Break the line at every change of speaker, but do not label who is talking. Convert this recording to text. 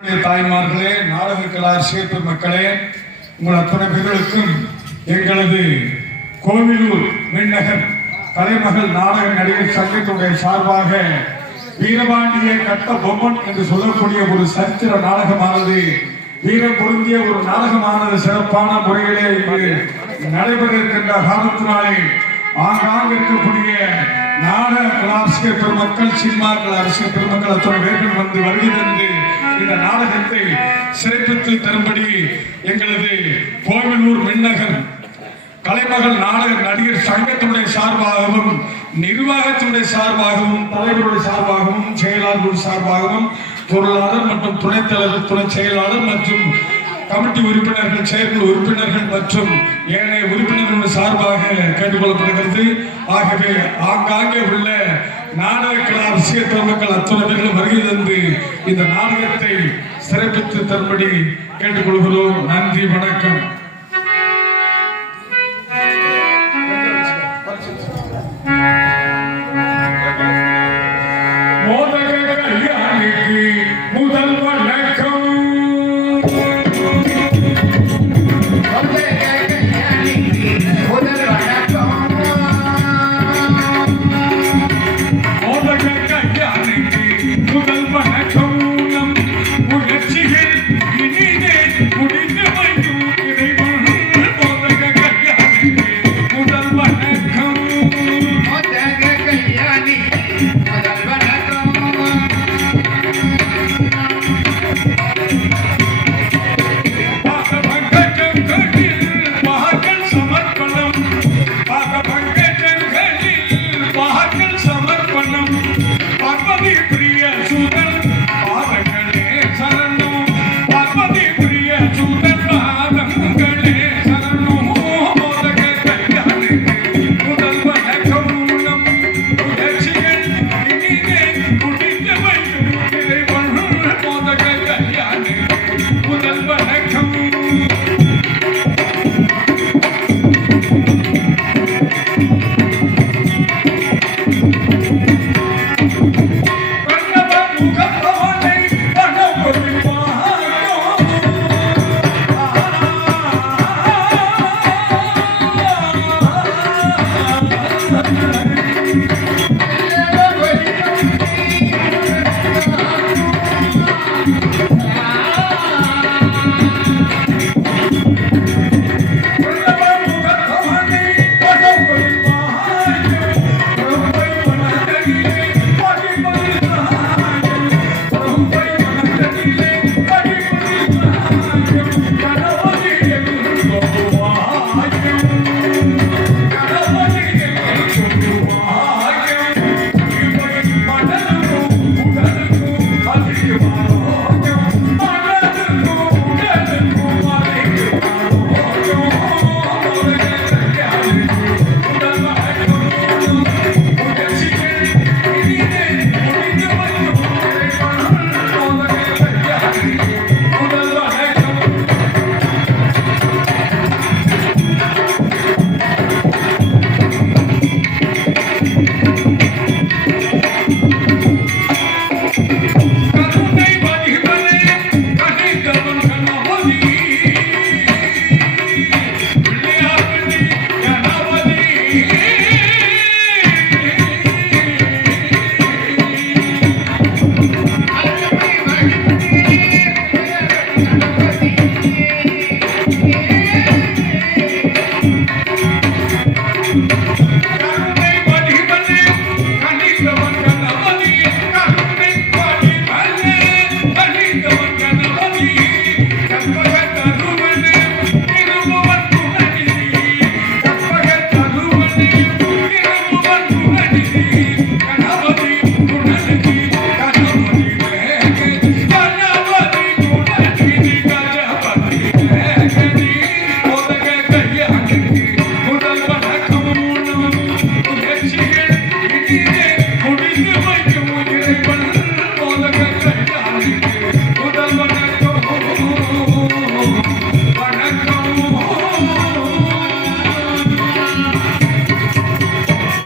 தாய்மார்களே நாடக கலாசிரியர் பெருமக்களே உங்கள் அத்தனை பேர்களுக்கும் எங்களது கோவிலூர் விண்ணகர் கலைமகள் நாடக நடிகர் சங்கத்துடைய சார்பாக வீரபாண்டிய கட்ட பொம்மன் என்று சொல்லக்கூடிய ஒரு சரித்திர நாடகமானது வீரம் பொருந்திய ஒரு நாடகமானது சிறப்பான முறையிலே இங்கு நடைபெற இருக்கின்ற காலத்தினாலே ஆங்காங்க இருக்கக்கூடிய நாடக கலாசிரியர் பெருமக்கள் சினிமா கலாசிரியர் பெருமக்கள் அத்தனை பேர்கள் வந்து வருகிறது இந்த நாடகத்தை சிறப்பித்து தரும்படி எங்களது கோவிலூர் விண்ணகர் கலைமகள் நாடக நடிகர் சங்கத்தினுடைய சார்பாகவும் நிர்வாகத்தினுடைய சார்பாகவும் தலைவருடைய சார்பாகவும் செயலாளர்கள் சார்பாகவும் பொருளாளர் மற்றும் துணைத் தலைவர் துணை செயலாளர் மற்றும் கமிட்டி உறுப்பினர்கள் செயற்குழு உறுப்பினர்கள் மற்றும் ஏனைய உறுப்பினர்கள் சார்பாக கேட்டுக்கொள்ளப்படுகிறது. ஆகவே ஆங்காங்கே உள்ள நாடக கலா ரசிக பெருமக்கள் அத்தனை பேர்களும் வருகை தந்து இந்த நாடகத்தை சிறப்பித்து தரும்படி கேட்டுக்கொள்கிறோம். நன்றி வணக்கம்.